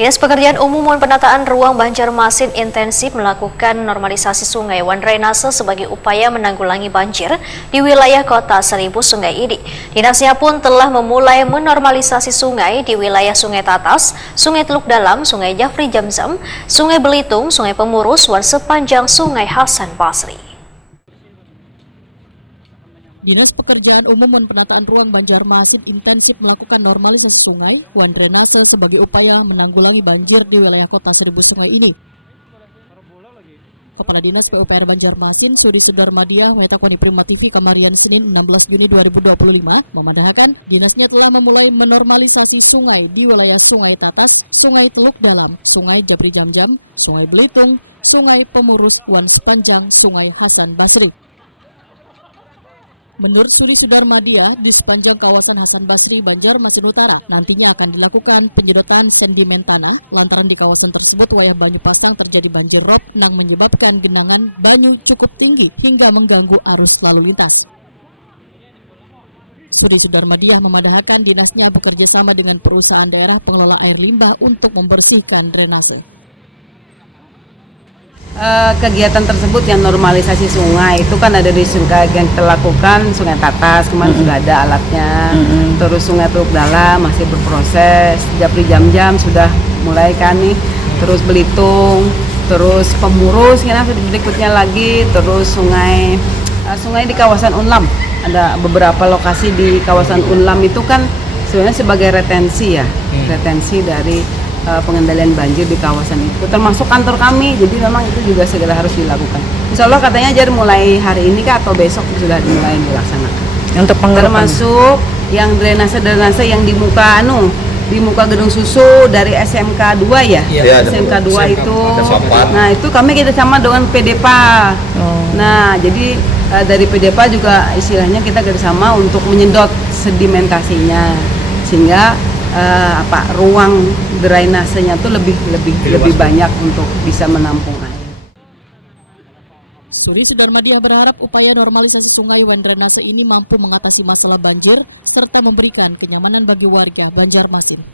Dinas Pekerjaan Umum dan Penataan Ruang Banjarmasin intensif melakukan normalisasi sungai wan drainase sebagai upaya menanggulangi banjir di wilayah Kota Seribu Sungai ini. Dinasnya pun telah memulai menormalisasi sungai di wilayah Sungai Tatas, Sungai Teluk Dalam, Sungai Jafri Jamzam, Sungai Belitung, Sungai Pemurus, dan sepanjang Sungai Hasan Basri. Dinas Pekerjaan Umum dan Penataan Ruang Banjarmasin intensif melakukan normalisasi sungai wan drainase sebagai upaya menanggulangi banjir di wilayah Kota Seribu Sungai ini. Kepala Dinas PUPR Banjarmasin, Sudi Sudarmadiah, Wetakwani Prima TV, Kamarian, Senin 16 Juni 2025, memandahkan dinasnya telah memulai menormalisasi sungai di wilayah Sungai Tatas, Sungai Teluk Dalam, Sungai Jafri Jamzam, Sungai Belitung, Sungai Pemurus, dan sepanjang Sungai Hasan Basri. Menurut Sudi Sudarmadiah, di sepanjang kawasan Hasan Basri, Banjarmasin Utara, nantinya akan dilakukan penyedotan sedimen tanah lantaran di kawasan tersebut wayah banyu pasang terjadi banjir rob yang menyebabkan genangan banyu cukup tinggi hingga mengganggu arus lalu lintas. Sudi Sudarmadiah memadahkan dinasnya bekerja sama dengan perusahaan daerah pengelola air limbah untuk membersihkan drainase. Kegiatan tersebut yang normalisasi sungai itu kan ada di sungai yang kita lakukan, Sungai Tatas kemarin sudah ada alatnya, terus Sungai Teluk Dalam masih berproses, Jafri Jamzam sudah mulai kan nih, terus Belitung, terus Pemurus, berikutnya lagi, terus sungai di kawasan Unlam, ada beberapa lokasi di kawasan Unlam itu kan sebenarnya sebagai retensi ya, retensi dari pengendalian banjir di kawasan itu, termasuk kantor kami, jadi memang itu juga segera harus dilakukan. Insya Allah katanya jadi mulai hari ini atau besok sudah dimulai dilaksanakan. Untuk termasuk yang drainase yang di muka gedung susu dari SMK 2 ya, SMK 2 itu, nah itu kami kerjasama dengan PDPA. Nah jadi dari PDPA juga istilahnya kita kerjasama untuk menyedot sedimentasinya sehingga ruang drainasenya itu lebih banyak untuk bisa menampung air. Sudi Sudarmadiah berharap upaya normalisasi sungai wan drainase ini mampu mengatasi masalah banjir serta memberikan kenyamanan bagi warga Banjarmasin.